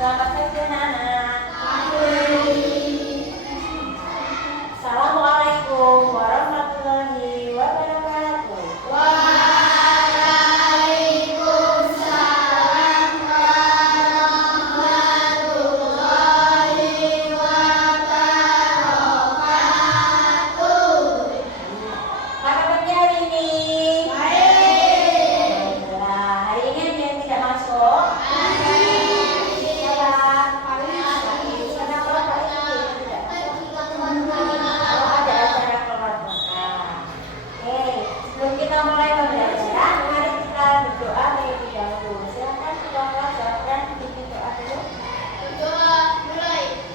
Selamat pagi anak-anak. Assalamualaikum warahmatullahi wabarakatuh. Waalaikumsalam warahmatullahi wabarakatuh. Apa kabarnya hari ini? Baik. Alhamdulillah. Hari ini ada yang tidak masuk? Sebelum kita mulai pembelajaran, mari kita berdoa terlebih dahulu. Silakan ketua kelas dan bikin doa dulu. Doa mulai.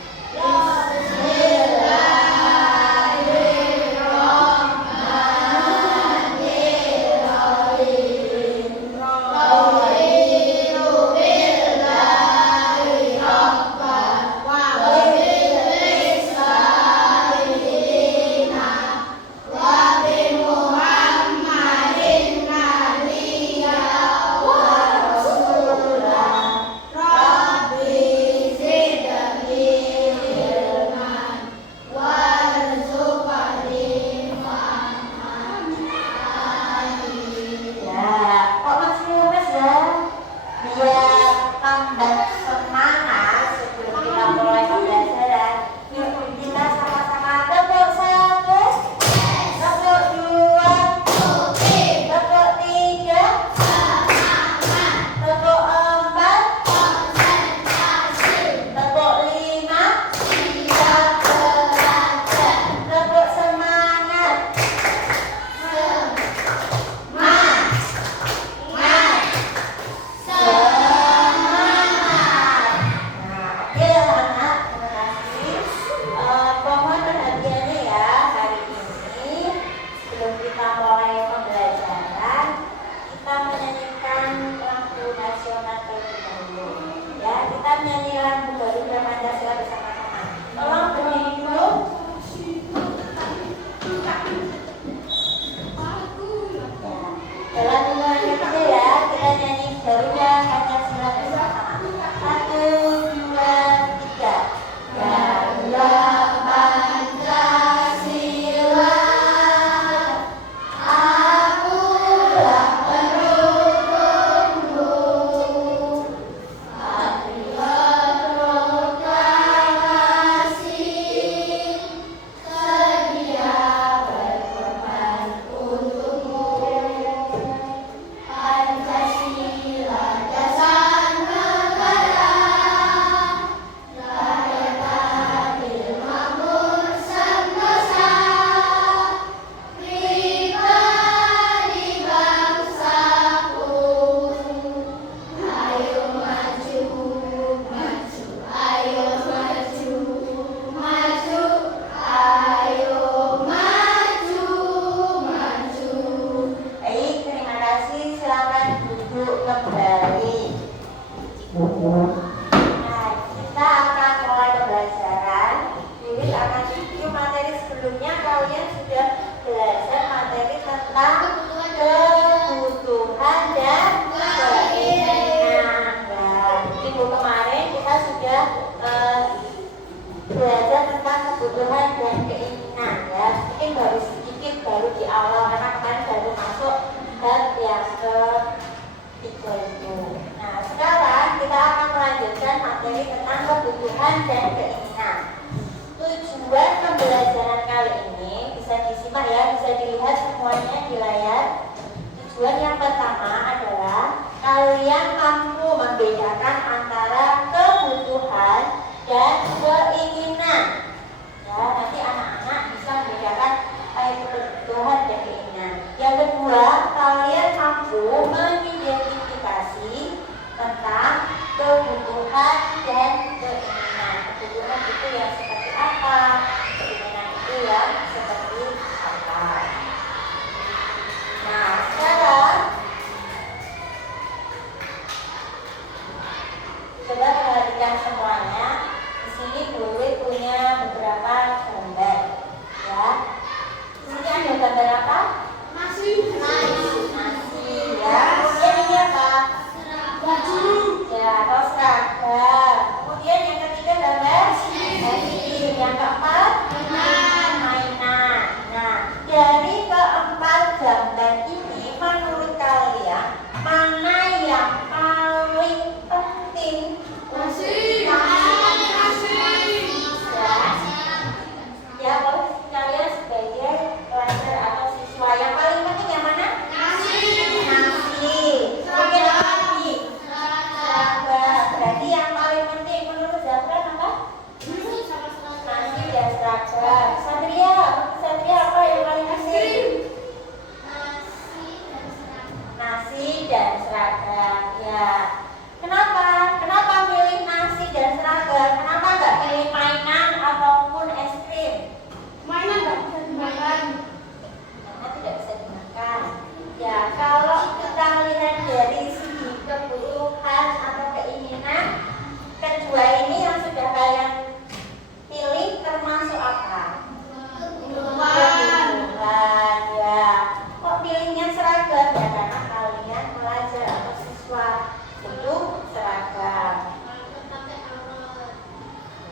Ya, kok masih lemes ya? Biar tambah semangat sebelum kita mulai pembelajaran. Yuk kita sama-sama tepuk satu, tepuk dua, tepuk tiga, tepuk empat, tepuk lima, tepuk semangat. Nah, oke anak, terima kasih. Mohon perhatiannya ya hari ini. Sebelum kita mulai pembelajaran, kita menyanyikan lagu nasional terlebih dahulu. Ya, kita menyanyi lagu Garuda Pancasila bersama-sama. Tolong berdiri dulu. Ya, dalam hitungan kecil ya, kita nyanyi Garuda Pancasila bersama-sama. 1, 2, 3. Garuda Pancasila, akulah pendukungmu. Patriot proklamasi, sedia berkorban untukmu. Pancasila dasar negara, rakyat adil makmur sentosa, pribadi bangsaku. Ayo maju, maju, ayo maju, maju, ayo maju, maju. Baik, terima kasih. Silakan duduk kembali. Nah, kita akan mulai pembelajaran. Ini akan review materi sebelumnya. Kalian sudah belajar materi tentang kebutuhan dan keinginan. Nah, minggu kemarin kita sudah belajar tentang kebutuhan dan keinginan ya. Mungkin baru sedikit baru di awal karena kemarin baru masuk bab yang ketiga itu. Nah, sekarang kita akan melanjutkan materi tentang kebutuhan dan keinginan. Tujuan pembelajaran kali ini bisa disimak ya, bisa dilihat semuanya di layar. Tujuan yang pertama adalah kalian mampu membedakan antara kebutuhan dan keinginan. Ya, nanti anak-anak bisa membedakan itu kebutuhan dan keinginan. Yang kedua, kalian mampu mengidentifikasi tentang kebutuhan dan keinginan. Kebutuhan itu yang seperti apa? Keinginan itu yang seperti apa? Nah, sekarang coba perhatikan semuanya. Di sini boleh punya beberapa gambar, ya. Di sini ada gambar apa? Nasi. Nasi, ya. Kemudian ini apa? Baju. Ya, atau seragam. yang paling penting Nasi. ya bos kalian sebagai pelajar atau siswa yang paling penting yang mana? Nasi. Kemudian apa lagi? Seragam. Berarti yang paling penting menurut Zafran apa? Nasi dan seragam. Satria apa yang paling penting? Nasi dan seragam. Ya. Kenapa milih nasi dan seragam? Kenapa nggak pilih mainan ataupun es krim? Mainan nggak bisa dimakan. Karena tidak bisa dimakan. Ya, kalau kita lihat dari segi kebutuhan atau keinginan, kedua ini yang sudah kalian pilih termasuk apa? Kebutuhan. Ya. Kok pilihnya seragam? Ya karena kalian pelajar atau siswa butuh seragam.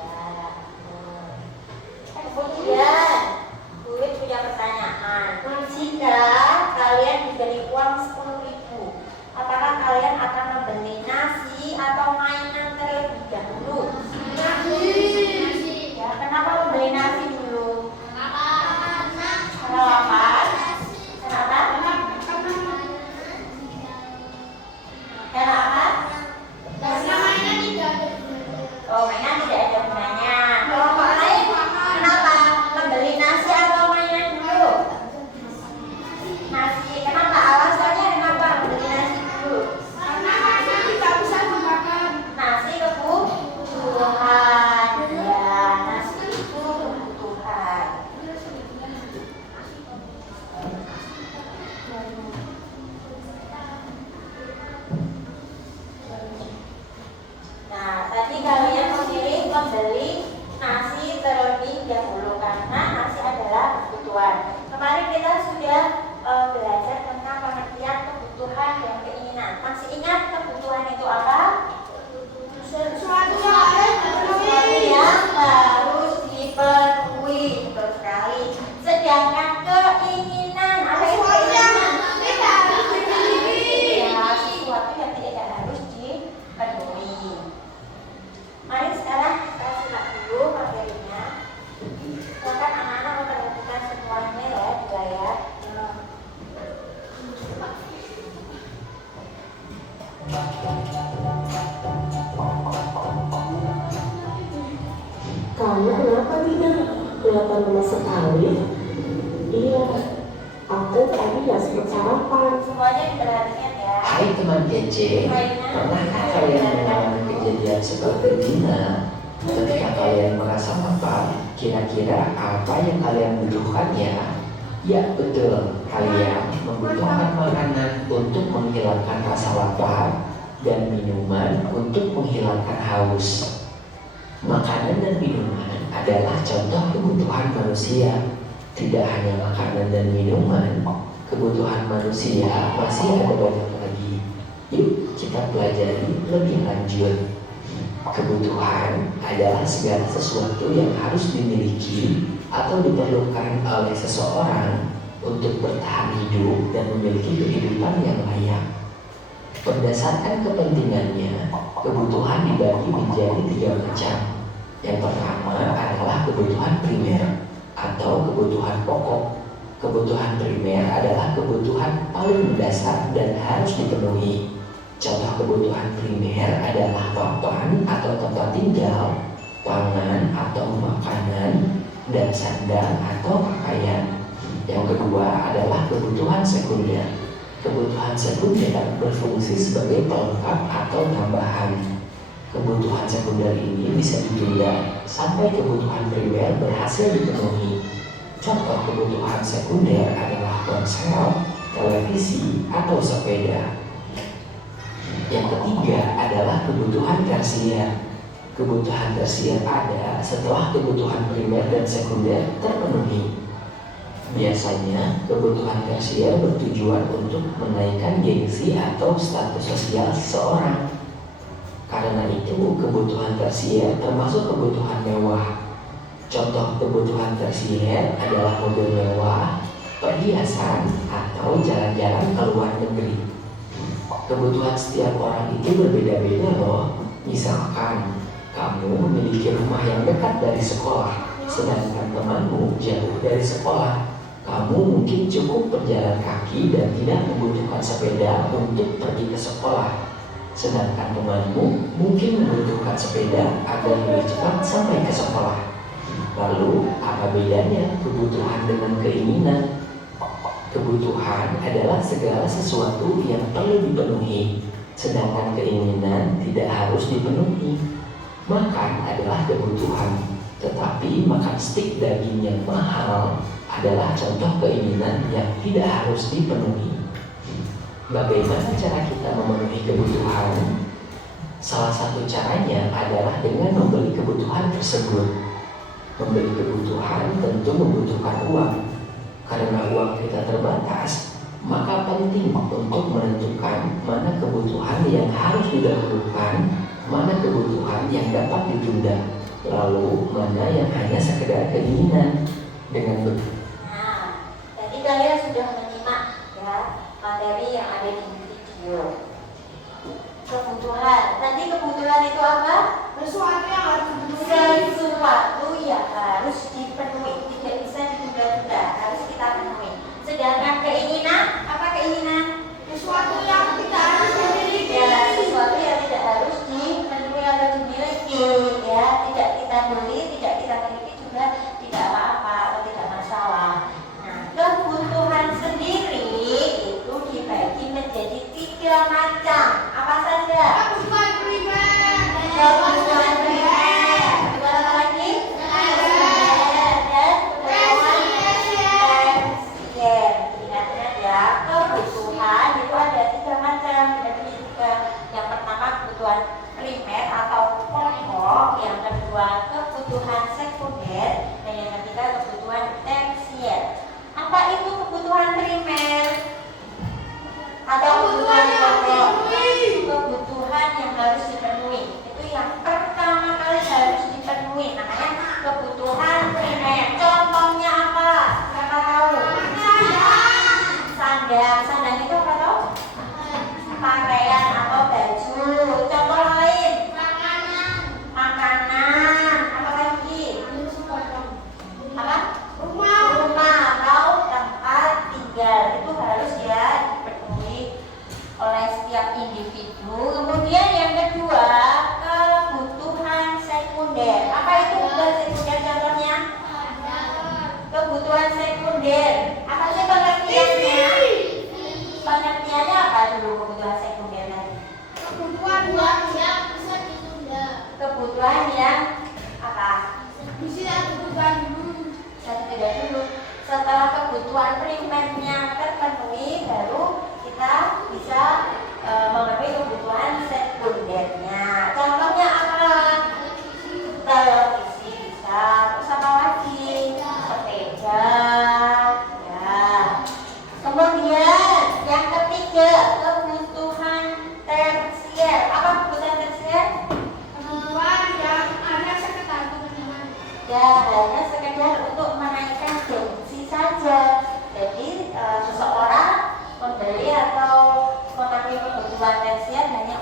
Ya. Kemudian, Buit punya pertanyaan. Jika kalian diberi uang 10.000, apakah kalian akan membeli nasi atau mainan terlebih dahulu? Ya, kenapa membeli nasi dulu? Karena lapar. Kenapa? Karena apa? Oh, mainan tidak ada gunanya. Kelompok lain, kenapa membeli nasi atau mainan dulu? Nasi. Kenapa? Alasannya kenapa membeli nasi dulu? Nasi kebutuhan. Ya, nasi itu kebutuhan. Nah, tadi kalian memilih membeli nasi terlebih dahulu karena nasi adalah kebutuhan. Kemarin kita sudah belajar tentang pengertian kebutuhan dan keinginan. Masih ingat kebutuhan itu apa? Sesuatu yang harus dipenuhi, betul sekali. Sedangkan keinginan, apa itu keinginan? Ya, sesuatu yang tidak harus dipenuhi. Mari sekarang kita simak dulu materinya. Silakan anak-anak memperhatikan semuanya ya di layar. Kamu kenapa tidak? Kelihatan lemas sekali. Iya, aku tadi nggak sempat sarapan. Semuanya diperhatikan ya. Hai teman kece, pernahkah kalian mengalami kejadian seperti ini? Ketika kalian merasa lapar, kira-kira apa yang kalian butuhkan ya? Ya betul, kalian membutuhkan makanan untuk menghilangkan rasa lapar dan minuman untuk menghilangkan haus. Makanan dan minuman adalah contoh kebutuhan manusia. Tidak hanya makanan dan minuman, kebutuhan manusia masih ada banyak lagi. Yuk kita pelajari lebih lanjut. Kebutuhan adalah segala sesuatu yang harus dimiliki atau diperlukan oleh seseorang untuk bertahan hidup dan memiliki kehidupan yang layak. Berdasarkan kepentingannya, kebutuhan dibagi menjadi 3 macam. Yang pertama adalah kebutuhan primer atau kebutuhan pokok. Kebutuhan primer adalah kebutuhan paling mendasar dan harus dipenuhi. Contoh kebutuhan primer adalah papan atau tempat tinggal, pangan atau makanan, dan sandang atau pakaian. Yang kedua adalah kebutuhan sekunder. Kebutuhan sekunder berfungsi sebagai pelengkap atau tambahan. Kebutuhan sekunder ini bisa ditunda sampai kebutuhan primer berhasil dipenuhi. Contoh kebutuhan sekunder adalah ponsel, televisi, atau sepeda. Yang ketiga adalah kebutuhan tersier. Kebutuhan tersier ada setelah kebutuhan primer dan sekunder terpenuhi. Biasanya, kebutuhan tersier bertujuan untuk menaikkan gengsi atau status sosial seseorang. Karena itu, kebutuhan tersier termasuk kebutuhan mewah. Contoh kebutuhan tersier adalah mobil mewah, perhiasan, atau jalan-jalan ke luar negeri. Kebutuhan setiap orang itu berbeda-beda loh. Misalkan kamu memiliki rumah yang dekat dari sekolah, sedangkan temanmu jauh dari sekolah. Kamu mungkin cukup berjalan kaki dan tidak membutuhkan sepeda untuk pergi ke sekolah. Sedangkan temanmu mungkin membutuhkan sepeda agar lebih cepat sampai ke sekolah. Lalu, apa bedanya kebutuhan dengan keinginan? Kebutuhan adalah segala sesuatu yang perlu dipenuhi, sedangkan keinginan tidak harus dipenuhi. Makan adalah kebutuhan, tetapi makan stik daging yang mahal adalah contoh keinginan yang tidak harus dipenuhi. Bagaimana cara kita memenuhi kebutuhan? Salah satu caranya adalah dengan membeli kebutuhan tersebut. Membeli kebutuhan tentu membutuhkan uang. Karena uang kita terbatas, maka penting untuk menentukan mana kebutuhan yang harus didahulukan, mana kebutuhan yang dapat ditunda, lalu mana yang hanya sekedar keinginan. Dengan begitu, Tadi kalian sudah menyimak ya materi yang ada di video. Kebutuhan. Tadi kebutuhan itu apa? Sesuatu yang harus dipenuhi. Sesuatu yang harus dipenuhi, tidak bisa ditunda-tunda, harus kita penuhi. Sedangkan keinginan, apa keinginan? Sesuatu yang tidak harus dimiliki. Ya, sesuatu yang tidak harus dipenuhi atau dimiliki, ya, tidak kita beli, tidak kita miliki juga tidak apa-apa atau tidak masalah. Nah, kebutuhan sendiri itu dibagi menjadi 3 macam. Apa saja? Kebutuhan primer. Kebutuhan primer. Kebutuhan apa lagi? Dan kebutuhan tersier. Ingat-ingat ya, kebutuhan itu ada 3 macam. Dibagi 3. Yang pertama kebutuhan primer atau pokok, yang kedua kebutuhan sekunder, dan yang ketiga kebutuhan tersier. Apa itu kebutuhan primer atau kebutuhan pokok? Kebutuhan yang harus dipenuhi, itu yang pertama kali harus dipenuhi, namanya kebutuhan primer. Contohnya apa? Siapa tahu? Sandang itu apa tahu? Pakaian atau baju. Contoh lain? Makanan. Apa lagi? Apa? Rumah atau tempat tinggal, itu harus ya dipenuhi oleh setiap individu. Kemudian yang kedua, kebutuhan sekunder. Apa itu kebutuhan sekunder contohnya? Kebutuhan sekunder. Apa sih pengertiannya? Pengertiannya apa dulu kebutuhan sekunder tadi? Kebutuhan yang bisa ditunda. Kebutuhan yang apa? Bisa ditunda dulu. Satu tidak dulu. Setelah kebutuhan primernya terpenuhi, baru kita bisa memenuhi kebutuhan sekundernya. Contohnya apa? Televisi bisa. Terus apa lagi? Sepeda. Ya. Kemudian yang ketiga, kebutuhan tersier. Apa kebutuhan tersier? Kebutuhan yang ada sekitar teman-teman. Ya, hanya sekedar untuk menaikkan gengsi saja. Jadi seseorang membeli atau memenuhi kebutuhan tersier hanya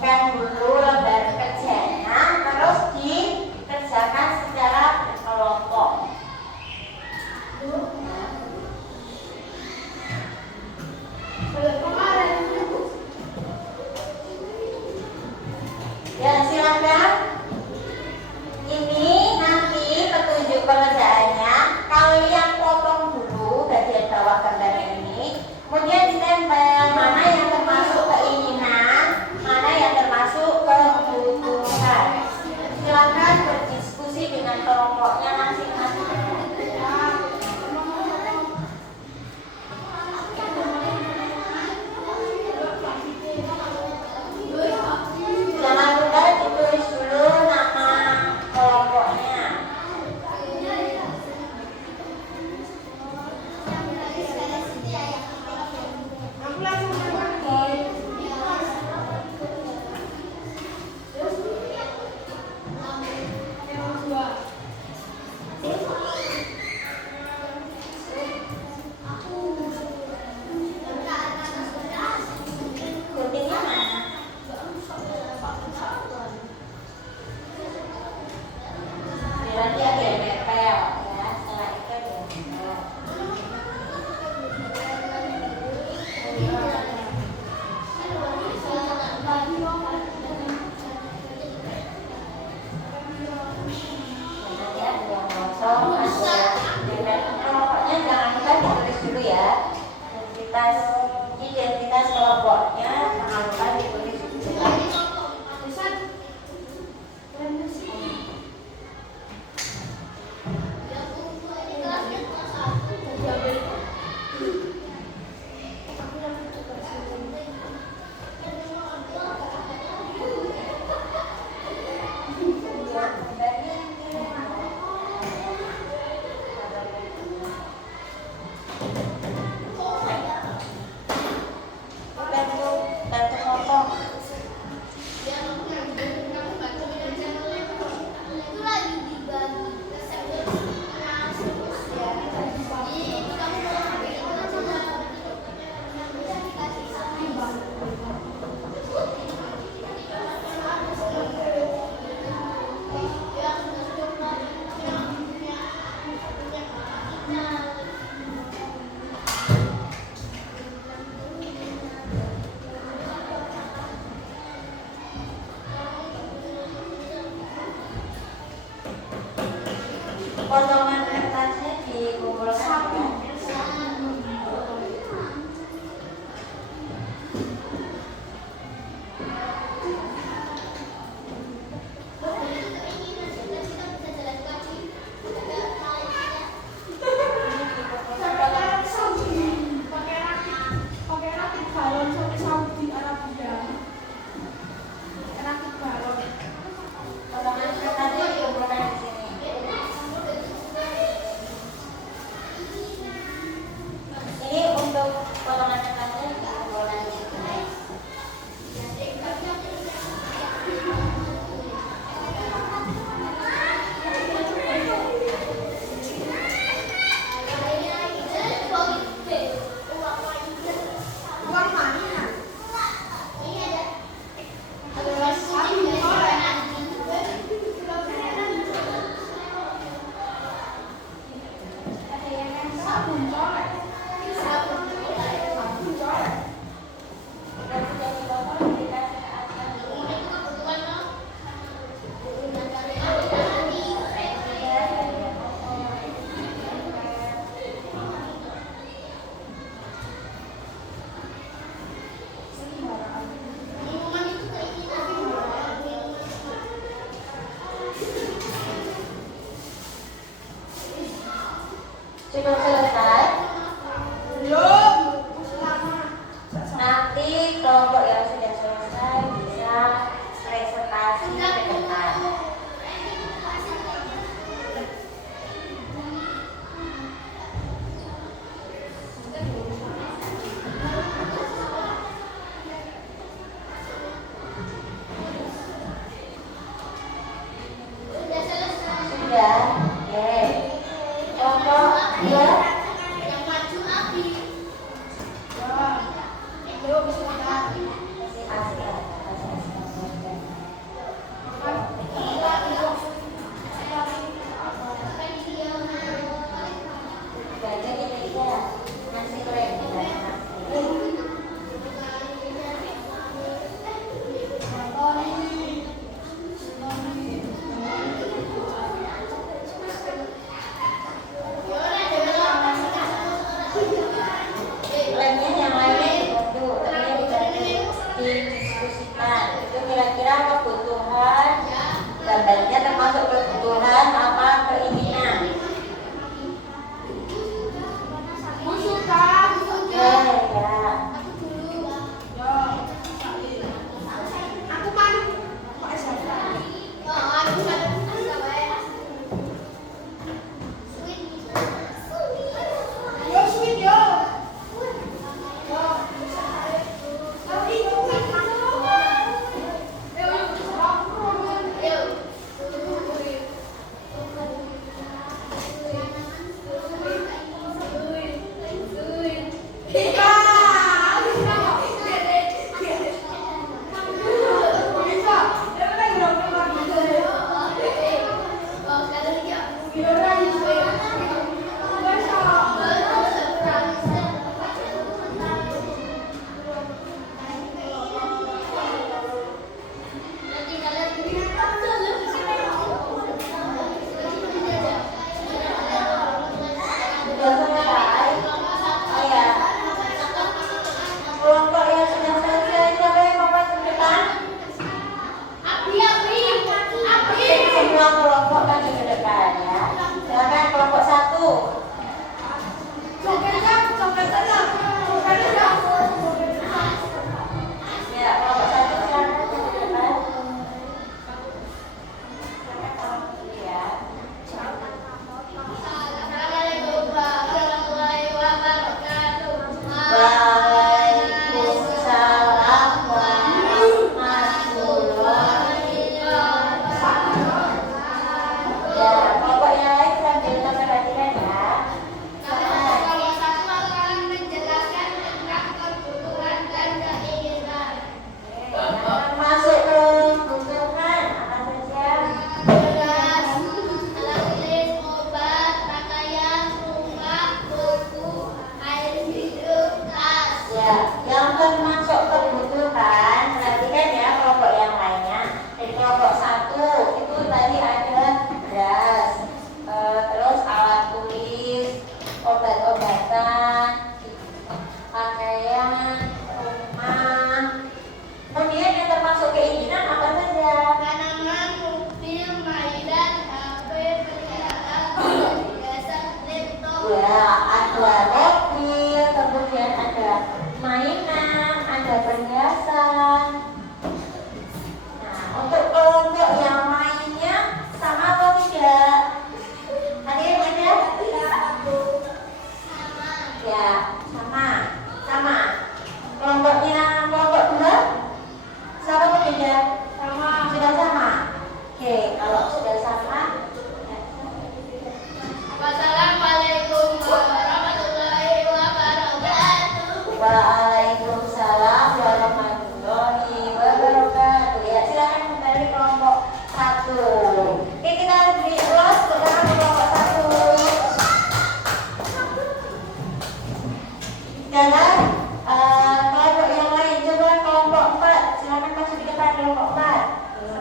disusunkan dulu lembar kerjanya, terus dikerjakan secara berkelompok. Ya, silakan. Ini nanti petunjuk pengerjaannya. Kalian potong dulu bagian bawah gambar ini, kemudian ditempel mana yang termasuk keinginan, mana yang termasuk kebutuhan. Silakan berdiskusi dengan kelompoknya masing-masing. Jangan lupa ditulis dulu nama kelompoknya. Guntingnya mana? Nanti ada yang nempel ya, setelah itu ada yang nempel. Nanti ada yang kosong, ada yang nempel. Kelompoknya jangan lupa ditulis dulu ya. Identitas kelompoknya jangan lupa ditulis dulu. Bantu potong. Potongan kertasnya dikumpulkan ya. Potongan kertasnya dikumpulkan di sini. Ini untuk potongan kertasnya dikumpulkan di sini. Cukup selesai. Nanti kelompok yang sudah selesai bisa presentasi ke depan. Sudah, oke. Kelompok dua. Yang maju Abi. Masih asli ya, masih asli.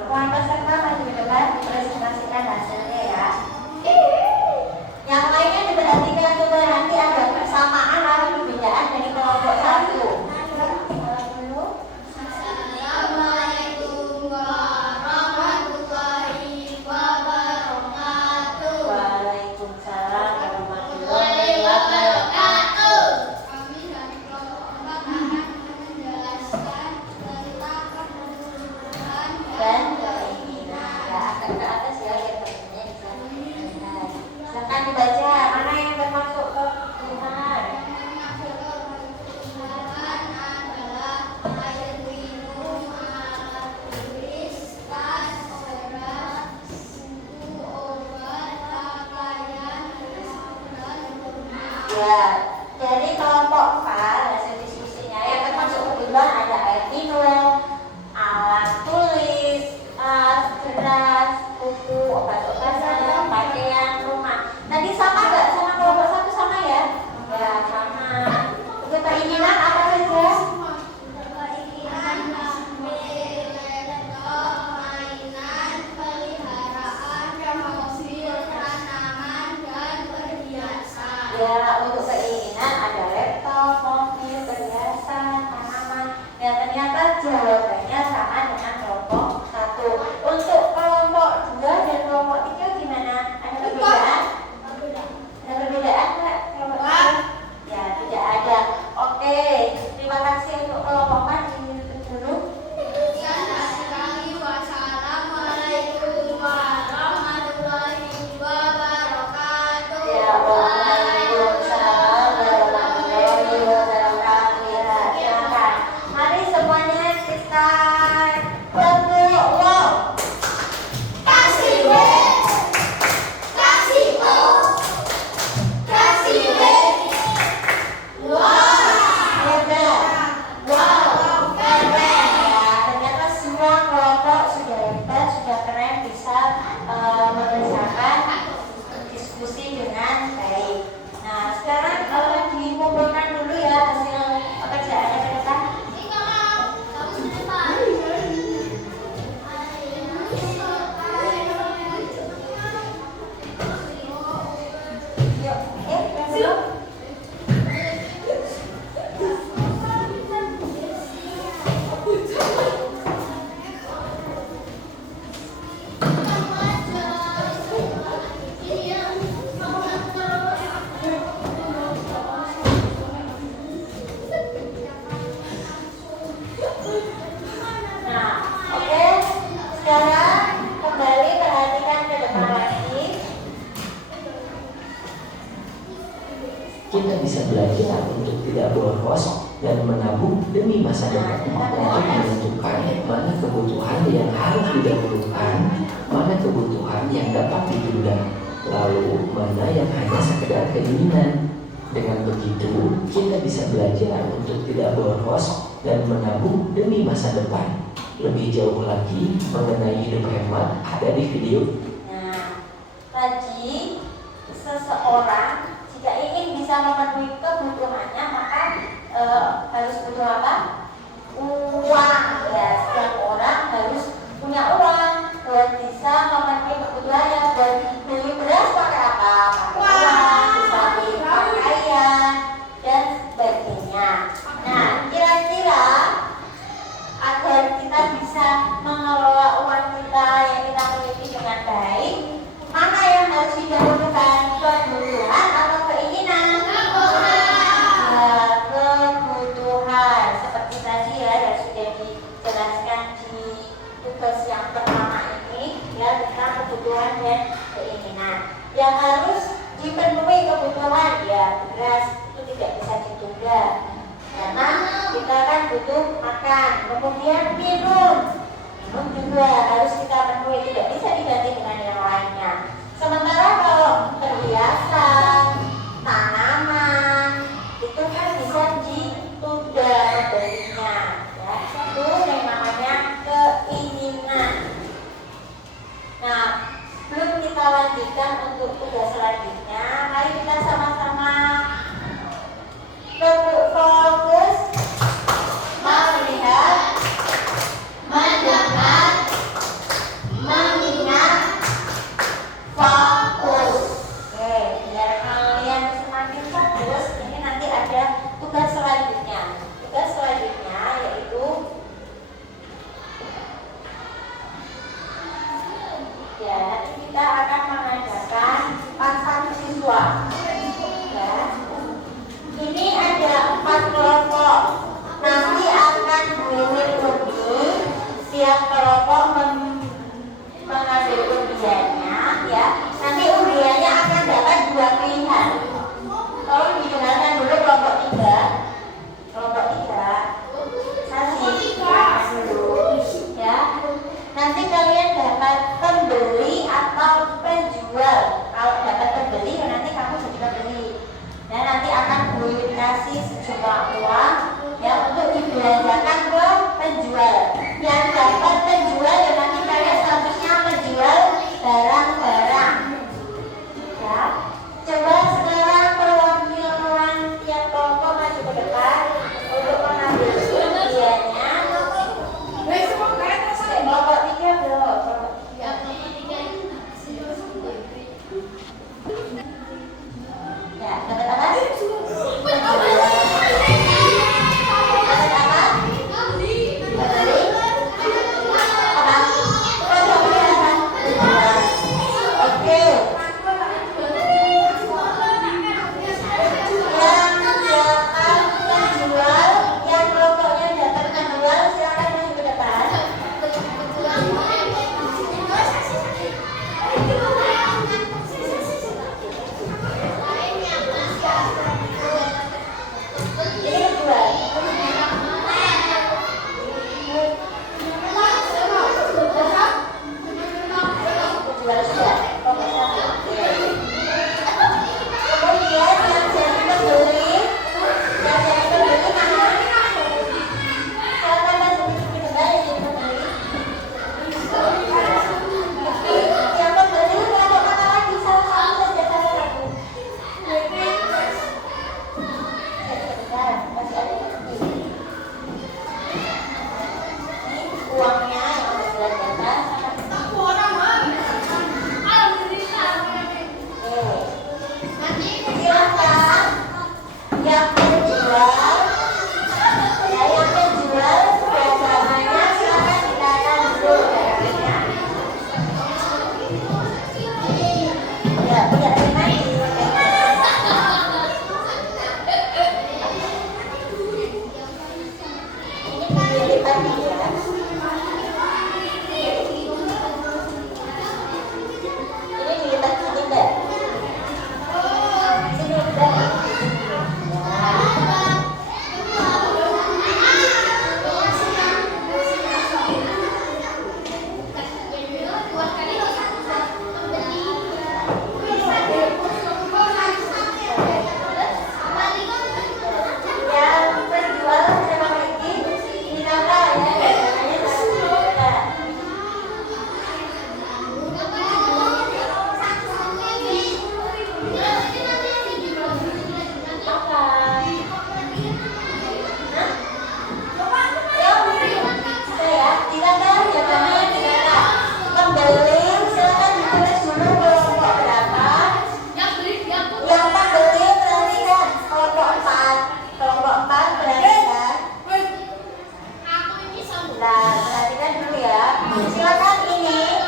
Semua peserta maju ke depan presentasikan hasilnya ya. Yang lainnya diperhatikan juga, nanti ada persamaan atau perbedaan dari kelompok satu. Dulu. Assalamualaikum warahmatullahi wabarakatuh. Waalaikumsalam warahmatullahi wabarakatuh. Kami dari kelompok 4 akan menjelaskan tentang kebutuhan Dan keinginan. Ya, akan ke atas ya, biar temennya bisa melihat. Silakan dibaca, mana yang termasuk kebutuhan. kebutuhan adalah air minum, alat tulis, tas, beras, buku, obat, pakaian, dan rumah. Ya, jadi kelompok 4 hasil diskusinya yang termasuk kebutuhan ada air minum, alat tulis, tas, beras, buku, obat-obatan, pakaian, rumah. Tadi sama nggak sama kelompok 1 sama ya? Ya sama. Untuk keinginan apa saja? Keinginan mobil, laptop, mainan, peliharaan, mobil, tanaman, dan perhiasan. Ya, untuk keinginan ada laptop, mobil, perhiasan, tanaman. Ya, ternyata jawabannya sama dengan kelompok 1. Untuk kelompok 2 dan kelompok 3 gimana? Ada perbedaan? Ada perbedaan nggak? Kelompok 3? Ya, tidak ada. Oke, terima kasih untuk kelompok 4 ditutup dulu. Sekian dari kami. Wassalamualaikum warahmatullahi wabarakatuh. Ya, waalaikumsalam warahmatullahi wabarakatuh. Ya, silakan. Mari semuanya kita tepuk wow. Kasih W, kasih O, kasih W. Hebat. Wow, keren. Ya, ternyata semua kelompok sudah hebat, sudah keren, bisa menyelesaikan diskusi dengan baik. Nah, sekarang dikumpulkan dulu ya hasil pekerjaannya ke depan. Yuk, belum? Nah, oke. Sekarang kembali perhatikan ke depan lagi. Kita bisa belajar untuk tidak boros dan menabung demi masa depan untuk menentukan mana kebutuhan yang harus didahulukan, mana kebutuhan yang dapat ditunda, lalu mana yang hanya sekedar keinginan. Dengan begitu, kita bisa belajar untuk tidak boros dan menabung demi masa depan. Lebih jauh lagi mengenai hidup hemat ada di video. Nah, tadi seseorang jika ingin bisa memenuhi kebutuhannya maka harus butuh apa? Uang. Ya, setiap orang harus punya uang buat bisa memenuhi kebutuhannya. Buat beli beras pakai apa? Pakai uang. Bisa beli pakaian dan sebagainya. Nah, kira-kira agar kita bisa mengelola uang kita yang kita miliki dengan baik, mana yang harus didahulukan, kebutuhan atau keinginan? Kebutuhan. Seperti tadi ya, dan sudah dijelaskan di tugas yang pertama ini, ya tentang kebutuhan dan keinginan. Yang harus dipenuhi kebutuhan ya beras itu tidak bisa ditunda. Karena kita kan butuh makan, kemudian minum juga harus kita penuhi, tidak bisa diganti dengan yang lainnya. Sementara kalau perhiasan, tanaman itu kan bisa ditunda membelinya, ya itu yang namanya keinginan. Nah, sebelum kita lanjutkan untuk tugas selanjutnya, mari kita sama-sama fokus melihat, mendengar, Ya, nanti kita akan mengadakan pasang siswa. Ya. Ini ada 4 kelompok. Nanti akan berbunyi. Setiap kelompok mengambil undiannya, ya. Nanti undiannya akan dapat 2 pilihan. Tolong didengarkan dulu kelompok 3. Kelompok 3. Ya, nanti kalian dapat pembeli atau penjual. Kalau dapat pembeli, nanti kamu jadi pembeli. Dan nanti akan dikasih sejumlah uang ya untuk dibelanjakan ke penjual. Yang dapat penjual dan nanti kalian statusnya menjual barang-barang. Ya, coba sekarang perwakilan tiap kelompok maju ke depan untuk mengambil undiannya. Kelompok 3 belum. Ya, dapat apa? Dapat apa? Pembeli? Apa? Pembeli apa? Oke. Yang dapat penjual, yang kelompoknya dapat penjual, silakan maju ke depan. Ini kedua. Kedua sudah. Kemudian yang jadi pembeli, mana? Silakan maju ke depan yang jadi pembeli. Yang pembeli kelompok mana lagi? Salah satu saja, salah satu. Masih ada ini. Ini uangnya yang sudah dibelanjakan. Silakan yang penjual, ya yang penjual belanjaannya silakan ditahan dulu barangnya. Ya, punya terima kasih. Ini pilihan ya. Ini pilihan tidak. Sini udah. Yang penjual siapa lagi? Dinata ya, biasanya harus kita. Apa? Saya dinata, biasanya dinata. Pembeli silakan ditulis dulu kelompok berapa. Yang pembeli perhatikan kelompok 4. Kelompok 4 perhatikan. Nah, perhatikan dulu ya. Silakan ini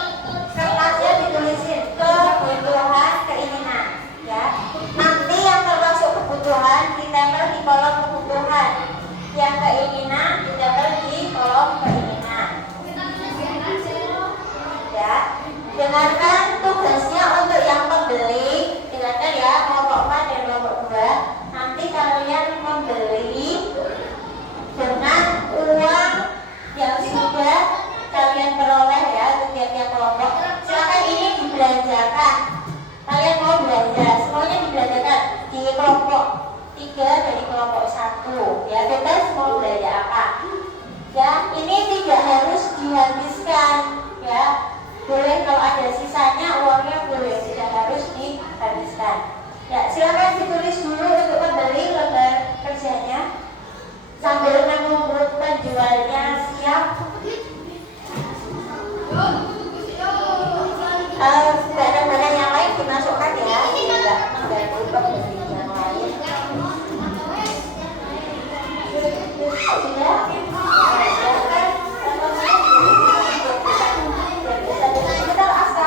kertasnya ditulisin kebutuhan keinginan, ya. Nanti yang termasuk kebutuhan ditempel di kolom kebutuhan. Yang keinginan ditempel di kolom keinginan. Ya, dengarkan tugasnya untuk yang pembeli. Dengarkan ya, kelompok 4 dan kelompok 2. Nanti kalian membeli dengan uang yang sudah kalian peroleh ya untuk tiap-tiap kelompok. Silakan ini dibelanjakan. Kalian mau belanja, semuanya dibelanjakan di kelompok 3 dari kelompok 1. Ya, bebas mau belanja apa. Ya, ini tidak harus dihabiskan. Ya, boleh kalau ada sisanya uangnya boleh, tidak harus dihabiskan. Ya, silakan ditulis dulu untuk pembeli lembar kerjanya sambil menunggu penjualnya siap. Barang-barang yang lain dimasukkan ya, tidak mengganggu pembeli yang lain. Sudah? Silakan. Kita aska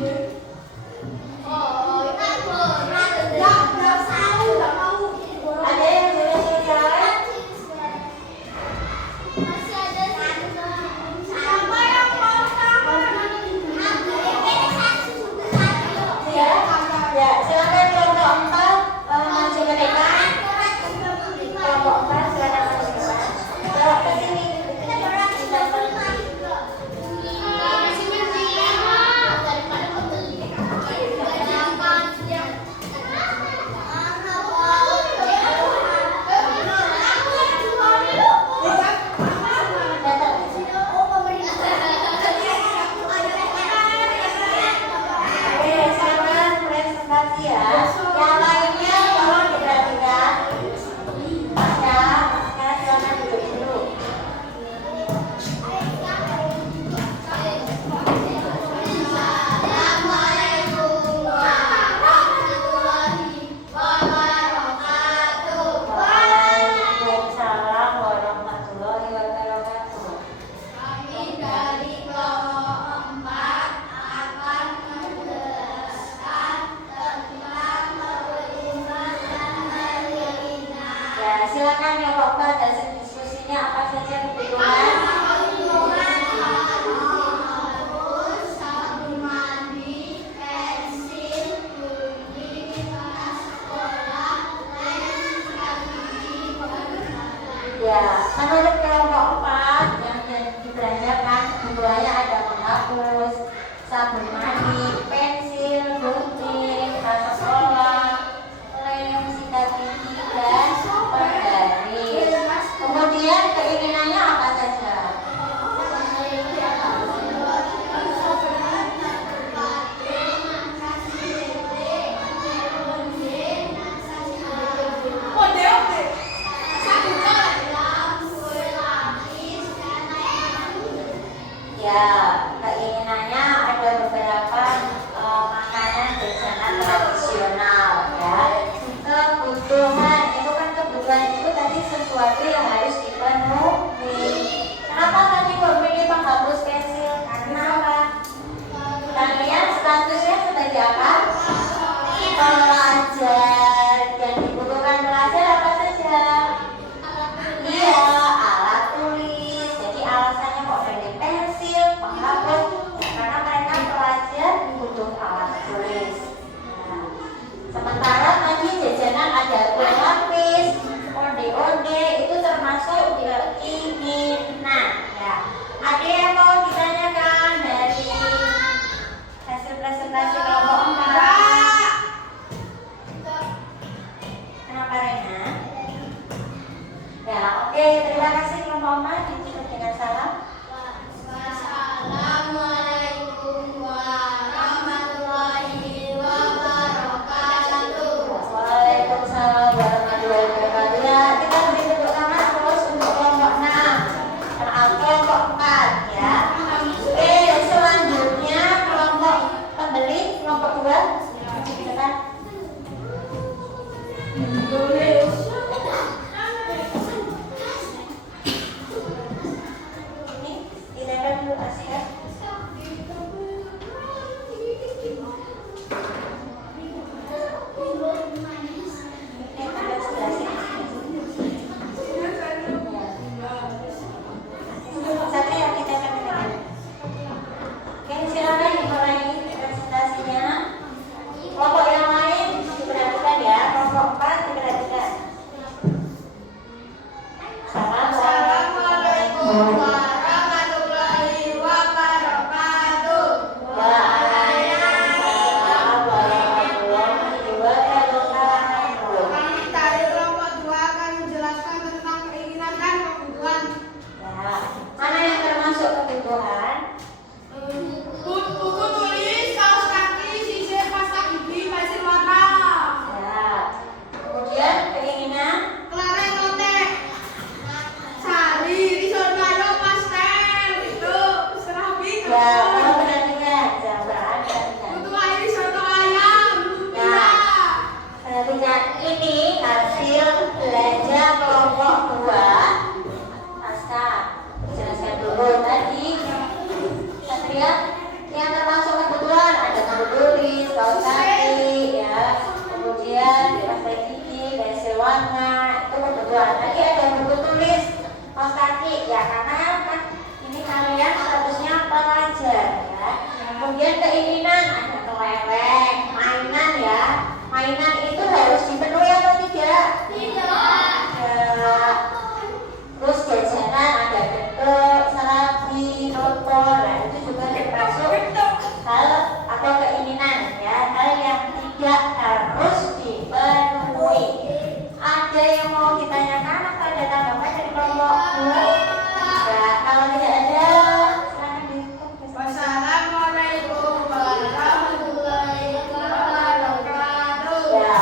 Ada yang sudah selesai? Masih ada siapa yang mau tambah? Ya, ya silakan kelompok 4 maju ke depan. Kelompok 4 silakan maju ke depan. Bawa ke sini. Oke, silakan presentasi ya. Yang lainnya tolong diperhatikan. Ya, sekarang silakan duduk dulu. Waalaikumsalam warahmatullahi wabarakatuh. Kami dari kelompok 4 akan menjelaskan tentang perlindungan perlindungan. Ya, silakan kelompok 4 hasil diskusinya apa saja kebutuhan. Harus sabun mandi, pensil, gunting, kertas sekolah, lem, sikat gigi, Ya, menurut kelompok 4 yang dibelanjakan kebutuhannya ada penghapus, sabun mandi, pensil, gunting, kertas sekolah, lem, sikat gigi, dan penggaris. Kemudian keinginannya apa saja? oleh-oleh, mainan ya. Mainan itu harus dipenuhi atau tidak? Ya. Terus jajanan ada bentuk, serabi, rokok, nah itu juga termasuk hal atau keinginan ya, hal yang tidak harus dipenuhi. Ada yang mau ditanyakan atau ada tanggapan dari kelompok? Enggak, kalau tidak ada, silakan diskusi. Wassalamualaikum warahmatullahi wabarakatuh. Ya,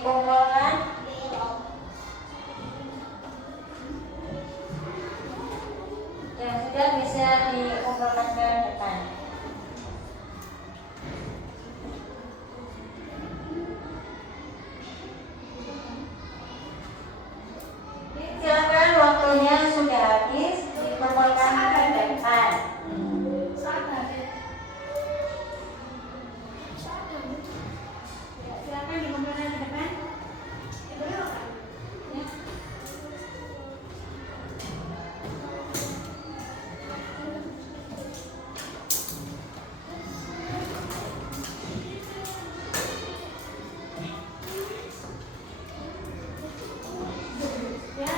dikumpulkan. Yang sudah bisa dikumpulkan ke depan. Silakan, waktunya sudah habis, dikumpulkan ke depan. Silakan dikumpulkan ke depan. Ya. Ya.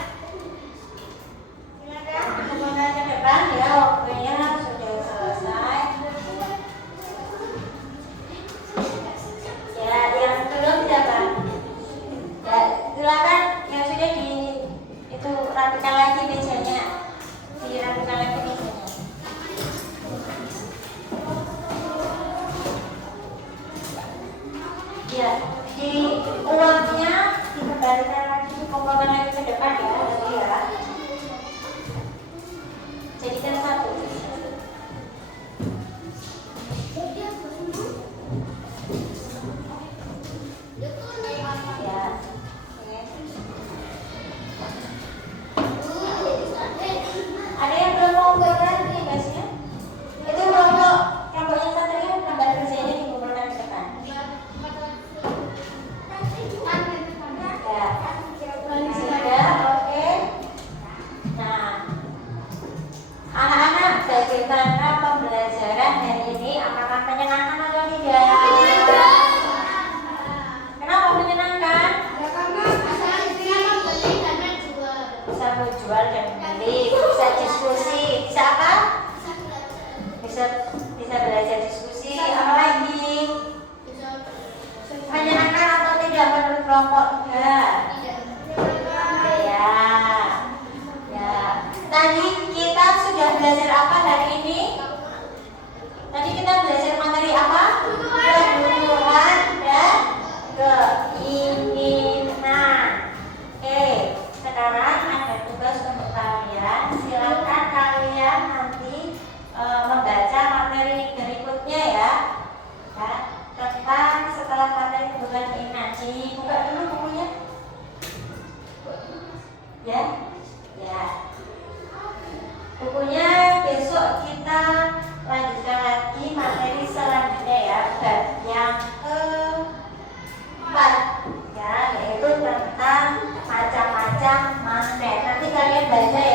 Silakan dikumpulkan ke depan ya, waktunya sudah selesai. Ya, yang belum siapa? Ya, silakan yang sudah itu rapikan lagi mejanya. Dirapikan lagi mejanya. Ya, di uangnya dikembalikan lagi, dikumpulkan lagi ke depan ya, nanti ya. Jadikan satu. Ya. Ada yang belum mau gambar nih guysnya? Itu kelompok yang satunya gambar kerjanya dikumpulkan ke depan. Ya. Sudah, oke. Nah, anak-anak, bagaimana pembelajaran hari ini? Apakah menyenangkan atau tidak? Kenapa menyenangkan? Bisa menjual dan membeli, bisa diskusi, bisa apa? Bisa belajar diskusi, apa lagi? Menyenangkan atau tidak menurut kelompok 3? Ya, ya. Tadi kita sudah belajar apa hari ini? Tadi kita belajar materi apa? Kebutuhan dan keinginan. Oke, sekarang ada tugas untuk kalian. Silakan kalian nanti membaca materi berikutnya ya. Ya, tentang setelah materi kebutuhan keinginan. Dibuka dulu bukunya. Ya, ya. Bukunya besok kita lanjutkan lagi materi selanjutnya ya, bab yang keempat ya, yaitu tentang macam-macam magnet. Nanti kalian baca ya.